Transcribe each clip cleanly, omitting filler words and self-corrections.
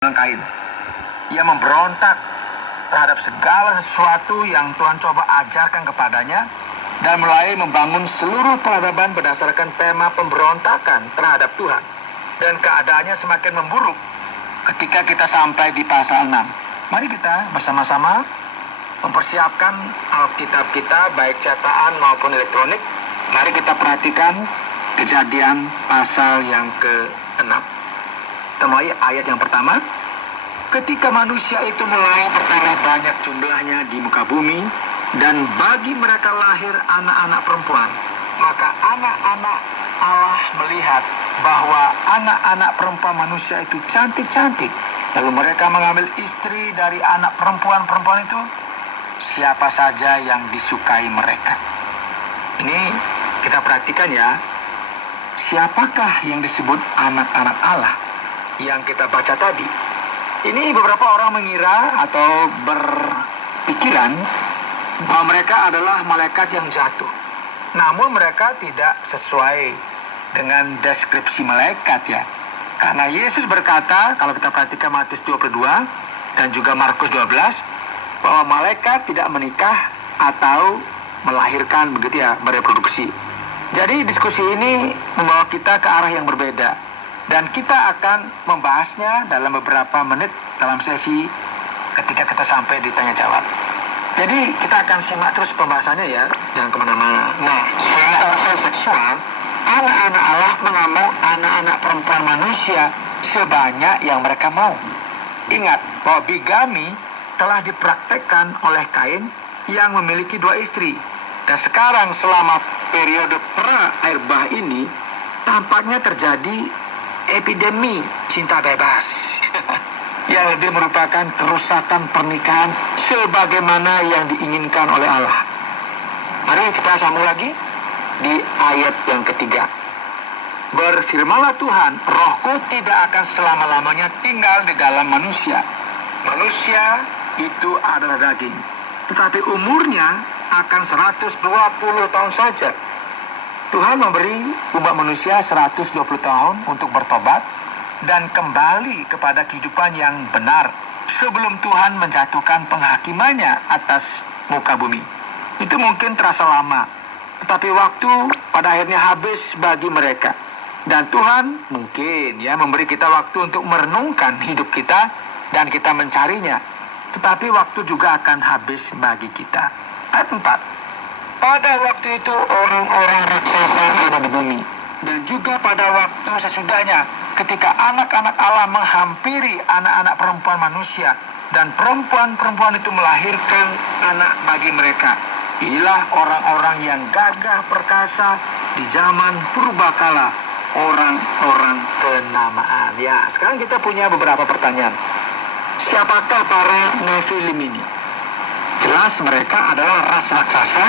dengan Kain. Ia memberontak terhadap segala sesuatu yang Tuhan coba ajarkan kepadanya dan mulai membangun seluruh peradaban berdasarkan tema pemberontakan terhadap Tuhan. Dan keadaannya semakin memburuk ketika kita sampai di pasal 6. Mari kita bersama-sama mempersiapkan Alkitab kita, baik cetakan maupun elektronik. Mari kita perhatikan Kejadian pasal yang ke-6. Temui ayat yang pertama. Ketika manusia itu mulai bertambah banyak jumlahnya di muka bumi, dan bagi mereka lahir anak-anak perempuan, maka anak-anak Allah melihat bahwa anak-anak perempuan manusia itu cantik-cantik. Lalu mereka mengambil istri dari anak perempuan-perempuan itu, siapa saja yang disukai mereka. Ini kita perhatikan ya, siapakah yang disebut anak-anak Allah yang kita baca tadi. Ini beberapa orang mengira atau berpikiran bahwa mereka adalah malaikat yang jatuh. Namun mereka tidak sesuai dengan deskripsi malaikat ya. Karena Yesus berkata, kalau kita perhatikan Matius 22 dan juga Markus 12, bahwa malaikat tidak menikah atau melahirkan, begitu ya, bereproduksi. Jadi diskusi ini membawa kita ke arah yang berbeda. Dan kita akan membahasnya dalam beberapa menit dalam sesi ketika kita sampai di tanya jawab. Jadi kita akan simak terus pembahasannya ya, jangan kemana-mana. Nah, secara seksual, anak-anak Allah mengambil anak-anak perempuan manusia sebanyak yang mereka mau. Ingat bahwa bigami telah dipraktekkan oleh Kain yang memiliki 2 istri. Dan sekarang selama periode pra air bah ini, tampaknya terjadi epidemi cinta bebas yang lebih merupakan kerusakan pernikahan sebagaimana yang diinginkan oleh Allah. Mari kita sambung lagi di ayat yang ketiga. Berfirmanlah Tuhan, rohku tidak akan selama-lamanya tinggal di dalam manusia. Manusia itu adalah daging, tetapi umurnya akan 120 tahun saja. Tuhan memberi umat manusia 120 tahun untuk bertobat dan kembali kepada kehidupan yang benar sebelum Tuhan menjatuhkan penghakimannya atas muka bumi. Itu mungkin terasa lama, tetapi waktu pada akhirnya habis bagi mereka. Dan Tuhan mungkin ya memberi kita waktu untuk merenungkan hidup kita dan kita mencarinya. Tetapi waktu juga akan habis bagi kita. Ayat 4. Pada waktu itu orang-orang raksasa ada di bumi. Dan juga pada waktu sesudahnya ketika anak-anak Allah menghampiri anak-anak perempuan manusia. Dan perempuan-perempuan itu melahirkan anak bagi mereka. Inilah orang-orang yang gagah perkasa di zaman purbakala. Orang-orang kenamaan. Ya, sekarang kita punya beberapa pertanyaan. Siapakah para Nefilim ini? Jelas mereka adalah ras raksasa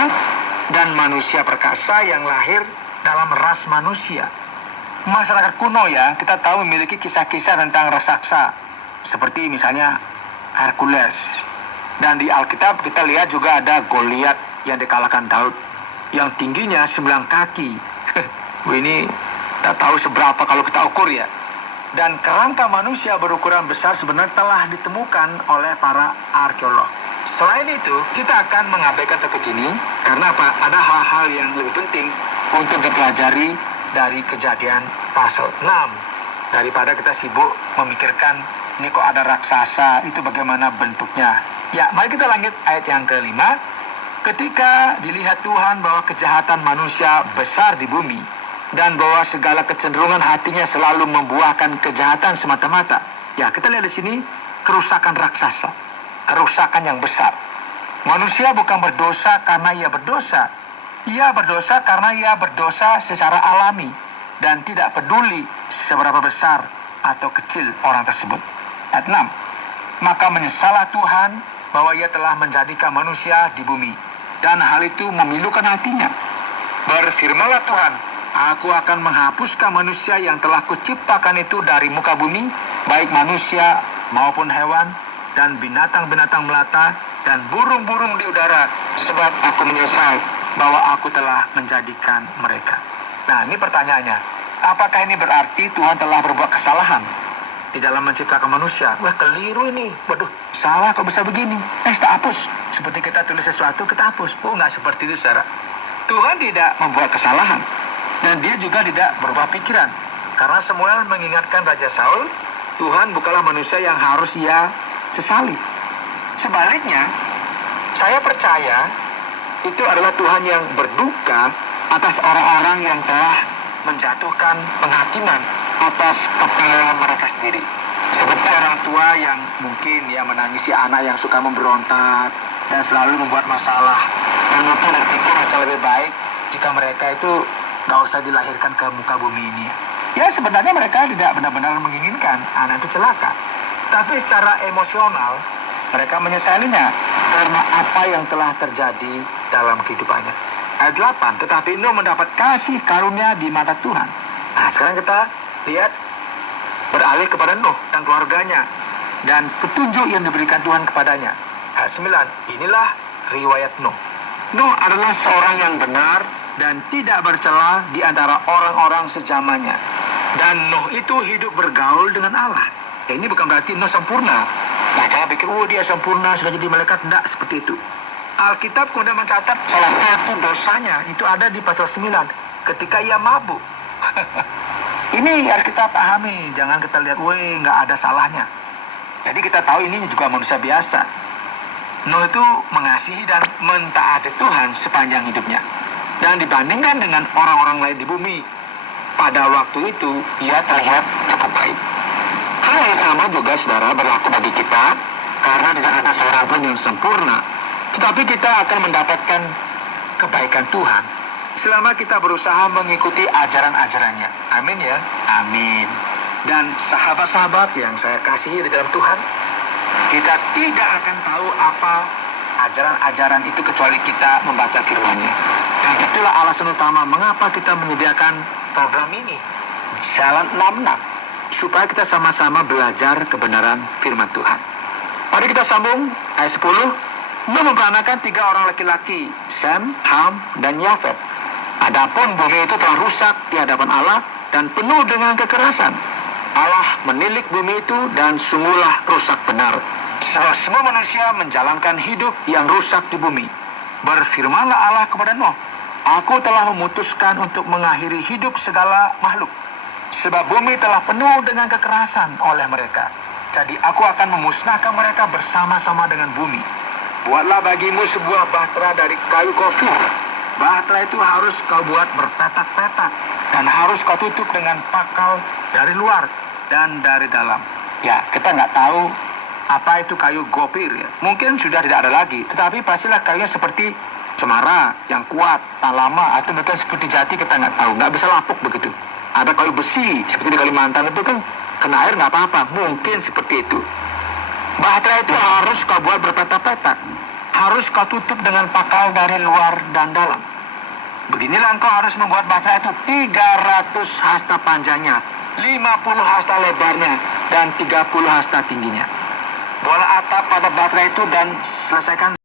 dan manusia perkasa yang lahir dalam ras manusia. Masyarakat kuno ya, kita tahu memiliki kisah-kisah tentang raksasa, seperti misalnya Hercules. Dan di Alkitab kita lihat juga ada Goliat yang dikalahkan Daud, yang tingginya 9 kaki. Ini tak tahu seberapa kalau kita ukur ya. Dan kerangka manusia berukuran besar sebenarnya telah ditemukan oleh para arkeolog. Selain itu, kita akan mengabaikan topik ini karena apa? Ada hal-hal yang lebih penting untuk dipelajari dari Kejadian pasal 6. Daripada kita sibuk memikirkan ini kok ada raksasa, itu bagaimana bentuknya. Ya, mari kita lanjut ayat yang ke-5. Ketika dilihat Tuhan bahwa kejahatan manusia besar di bumi dan bahwa segala kecenderungan hatinya selalu membuahkan kejahatan semata-mata. Ya, kita lihat di sini kerusakan raksasa. Kerusakan yang besar. Manusia bukan berdosa karena ia berdosa. Ia berdosa karena ia berdosa secara alami dan tidak peduli seberapa besar atau kecil orang tersebut. Ayat 6. Maka menyesallah Tuhan bahwa ia telah menjadikan manusia di bumi dan hal itu memilukan hatinya. Berfirmanlah Tuhan, aku akan menghapuskan manusia yang telah kuciptakan itu dari muka bumi, baik manusia maupun hewan dan binatang-binatang melata dan burung-burung di udara, sebab aku menyesal bahwa aku telah menjadikan mereka. Nah, ini pertanyaannya, apakah ini berarti Tuhan telah berbuat kesalahan? di dalam menciptakan manusia. Wah, keliru ini. Waduh, salah kok bisa begini. Kita hapus. Seperti kita tulis sesuatu, kita hapus. Oh, nggak seperti itu, saudara. Tuhan tidak membuat kesalahan. Dan dia juga tidak berubah pikiran. Karena Samuel mengingatkan Raja Saul, Tuhan bukanlah manusia yang harus ia sesali. Sebaliknya, saya percaya itu adalah Tuhan yang berduka atas orang-orang yang telah menjatuhkan penghakiman atas kepala mereka sendiri. Seperti orang tua yang mungkin menangisi anak yang suka memberontak dan selalu membuat masalah. Dan mungkin berpikir akan lebih baik jika mereka itu nggak usah dilahirkan ke muka bumi ini. Ya, sebenarnya mereka tidak benar-benar menginginkan anak itu celaka. Tapi secara emosional, mereka menyesalinya karena apa yang telah terjadi dalam kehidupannya. Ayat 8, tetapi Nuh mendapat kasih karunia di mata Tuhan. Nah, sekarang kita lihat beralih kepada Nuh dan keluarganya dan petunjuk yang diberikan Tuhan kepadanya. Ayat 9, inilah riwayat Nuh. Nuh adalah seorang yang benar dan tidak bercela di antara orang-orang sezamannya. Dan Nuh itu hidup bergaul dengan Allah. Ini bukan berarti Nuh sempurna. Nah, jangan pikir, dia sempurna, sudah jadi malaikat. Tidak seperti itu. Alkitab kemudian mencatat salah satu dosanya itu ada di pasal 9. Ketika ia mabuk. Ini harus kita pahami. Jangan kita lihat, nggak ada salahnya. Jadi kita tahu ini juga manusia biasa. Nuh itu mengasihi dan mentaati Tuhan sepanjang hidupnya. Dan dibandingkan dengan orang-orang lain di bumi, pada waktu itu ia terlihat cukup baik. Hal yang sama juga, saudara, berlaku bagi kita, karena tidak ada seorang pun yang sempurna. Tetapi kita akan mendapatkan kebaikan Tuhan selama kita berusaha mengikuti ajaran-ajarannya. Amin ya? Amin. Dan sahabat-sahabat yang saya kasihi di dalam Tuhan, kita tidak akan tahu apa ajaran-ajaran itu kecuali kita membaca firman-Nya. Dan itulah alasan utama mengapa kita menyediakan program ini, Jalan 66, supaya kita sama-sama belajar kebenaran firman Tuhan. Mari kita sambung ayat 10. Nuh memperanakan 3 orang laki-laki, Sem, Ham, dan Yafet. Adapun bumi itu telah rusak di hadapan Allah dan penuh dengan kekerasan. Allah menilik bumi itu dan sungguhlah rusak benar. Sebab semua manusia menjalankan hidup yang rusak di bumi. Berfirmanlah Allah kepada Nuh, Aku telah memutuskan untuk mengakhiri hidup segala makhluk. Sebab bumi telah penuh dengan kekerasan oleh mereka. Jadi aku akan memusnahkan mereka bersama-sama dengan bumi. Buatlah bagimu sebuah bahtera dari kayu gofir. Bahtera itu harus kau buat berpetak-petak. Dan harus kau tutup dengan pakal dari luar dan dari dalam. Ya, kita nggak tahu apa itu kayu gofir ya. Mungkin sudah tidak ada lagi. Tetapi pastilah kayunya seperti cemara yang kuat, tak lama, atau mungkin seperti jati, kita nggak tahu. Nggak bisa lapuk begitu. Ada kayu besi, seperti di Kalimantan itu kan, kena air nggak apa-apa. Mungkin seperti itu. Bahtera itu harus kau buat berpetak-petak. Harus kau tutup dengan pakal dari luar dan dalam. Beginilah engkau harus membuat bahtera itu 300 hasta panjangnya, 50 hasta lebarnya, dan 30 hasta tingginya. Buatlah atap pada bahtera itu dan selesaikan